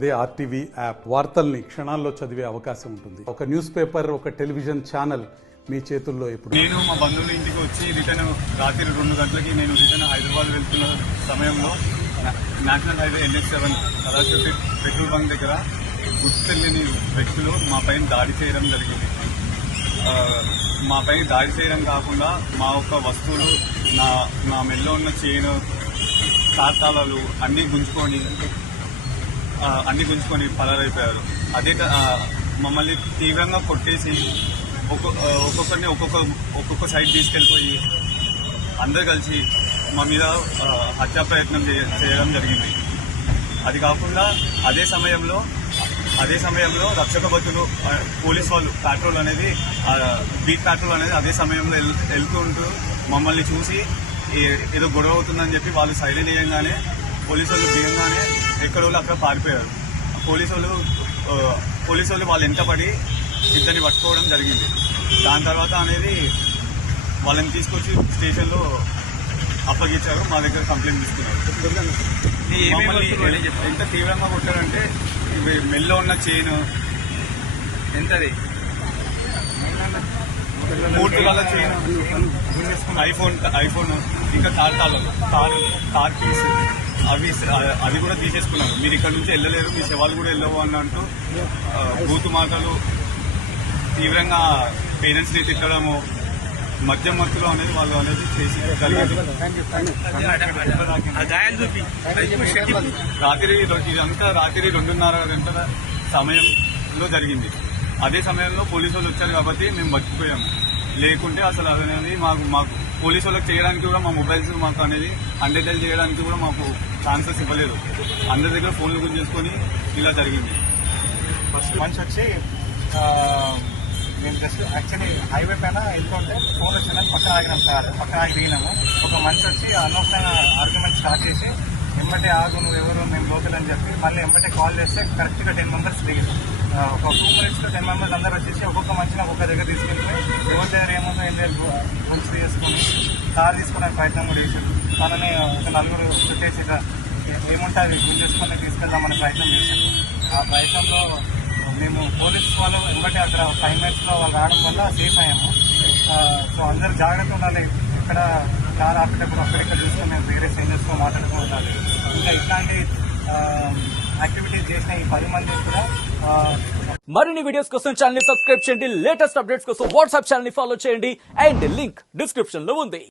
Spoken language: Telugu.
అదే ఆర్టీవీ యాప్ వార్తల్ని క్షణాల్లో చదివే అవకాశం ఉంటుంది. ఒక న్యూస్ పేపర్, ఒక టెలివిజన్ ఛానల్ మీ చేతుల్లో ఇప్పుడు. నేను మా బంధువుల ఇంటికి వచ్చి రిటర్న్ రాత్రి 2 గంటలకి నేను రిటర్న్ హైదరాబాద్ వెళ్తున్న సమయంలో national highway NH7 Kalashakti petrol bunk దగ్గర గుర్తు తెలియని వ్యక్తులు మా పైన దాడి చేయడం జరిగింది. మా పైన దాడి చేయడం కాకుండా మా యొక్క వస్తువులు, నా మెల్లో ఉన్న చైన్, తాళాలు అన్నీ గుంజుకొని పరారైపోయారు. అదే మమ్మల్ని తీవ్రంగా కొట్టేసి ఒక్కొక్కరిని ఒక్కొక్క సైడ్ తీసుకెళ్ళిపోయి అందరు కలిసి మా మీద హత్యా ప్రయత్నం చేయడం జరిగింది. అది కాకుండా అదే సమయంలో రక్షక భటులు, పోలీస్ వాళ్ళు బీట్ ప్యాట్రోల్ అనేది అదే సమయంలో వెళ్తుంటూ మమ్మల్ని చూసి ఏదో గొడవ అవుతుందని చెప్పి వాళ్ళు సైలెంట్ చేయగానే పోలీసు వాళ్ళు దిగంగానే ఎక్కడో అక్కడ పారిపోయారు. పోలీసు వాళ్ళు వాళ్ళ వెంటపడి ఇద్దరిని పట్టుకోవడం జరిగింది. దాని తర్వాత అనేది వాళ్ళని తీసుకొచ్చి స్టేషన్లో అప్పగించారు. మా దగ్గర కంప్లైంట్ తీసుకున్నారు. ఎంత తీవ్రంగా కొట్టారంటే మెల్లో ఉన్న చైన్ ఎంతది 3 తులాల చైన్, ఐఫోన్ ఇంకా కార్ కీస్ అవి కూడా తీసేసుకున్నారు. మీరు ఇక్కడ నుంచి వెళ్ళలేరు, మీ శవాలు కూడా వెళ్ళవు అన్నట్టు బూతు మాటలు, తీవ్రంగా పేరెంట్స్ని తిట్టడము, మధ్యలో అనేది వాళ్ళు అనేది చేసి ఇదంతా రాత్రి 2:30 గంటల సమయంలో జరిగింది. అదే సమయంలో పోలీసు వాళ్ళు వచ్చారు కాబట్టి మేము బతికిపోయాము. లేకుంటే అసలు అనేది మాకు పోలీసు వాళ్ళకి చేయడానికి కూడా మా మొబైల్స్ మాకు అనేది అండర్టైల్ చేయడానికి కూడా మాకు ఛాన్సెస్ ఇవ్వలేదు. అందరి దగ్గర ఫోన్లు గురించి ఇలా జరిగింది. ఫస్ట్ మనిషి వచ్చి మేము జస్ట్ యాక్చువల్లీ హైవే పైన వెళ్తుంటే ఫోన్ వచ్చిందని పక్కన ఆగి దిగినాము. ఒక మనిషి వచ్చి అనవసరంగా ఆర్గ్యుమెంట్ స్టార్ట్ చేసి ఎంబటే ఆగు, నువ్వు ఎవరు, మేము లోకల్ అని చెప్పి మళ్ళీ ఎంబటే కాల్ చేస్తే కరెక్ట్గా 10 మెంబర్స్ దిగింది. ఒక 2 minutesలో 10 మెంబర్స్ అందరూ వచ్చేసి ఒక్కొక్క మనిషిని ఒక్కొక్క దగ్గర తీసుకెళ్ళిపోయి ఎవరి దగ్గర ఏముందో ఏం లేదు గుంచి తీసుకొని కార్ తీసుకోవడానికి ప్రయత్నం కూడా చేశారు. తనని ఒక 4 చుట్టేసి ఏముంటుంది గుంజేసుకొని తీసుకెళ్దామనే ప్రయత్నం చేశారు. ఆ ప్రయత్నంలో మేము పోలీస్ వాళ్ళు ఎంబటే అక్కడ 5 minutesలో వాళ్ళు రావడం వల్ల సేఫ్ అయ్యాము. సో అందరూ జాగ్రత్త ఉండాలి. ఎక్కడ కార్ ఆపేటప్పుడు అక్కడిక్కడ చూసుకొని మేము వేరే స్ట్రేంజర్స్తో మాట్లాడుతూ ఉండాలి. ఇంకా ఇట్లాంటి యాక్టివిటీస్ చేసిన ఈ 10 మంది కూడా. మరిన్ని వీడియోస్ కోసం ఛానల్ ని సబ్స్క్రైబ్ చేయండి. లేటెస్ట్ అప్డేట్స్ కోసం వాట్సాప్ ఛానల్ ని ఫాలో చేయండి. అండ్ లింక్ డిస్క్రిప్షన్ లో ఉంది.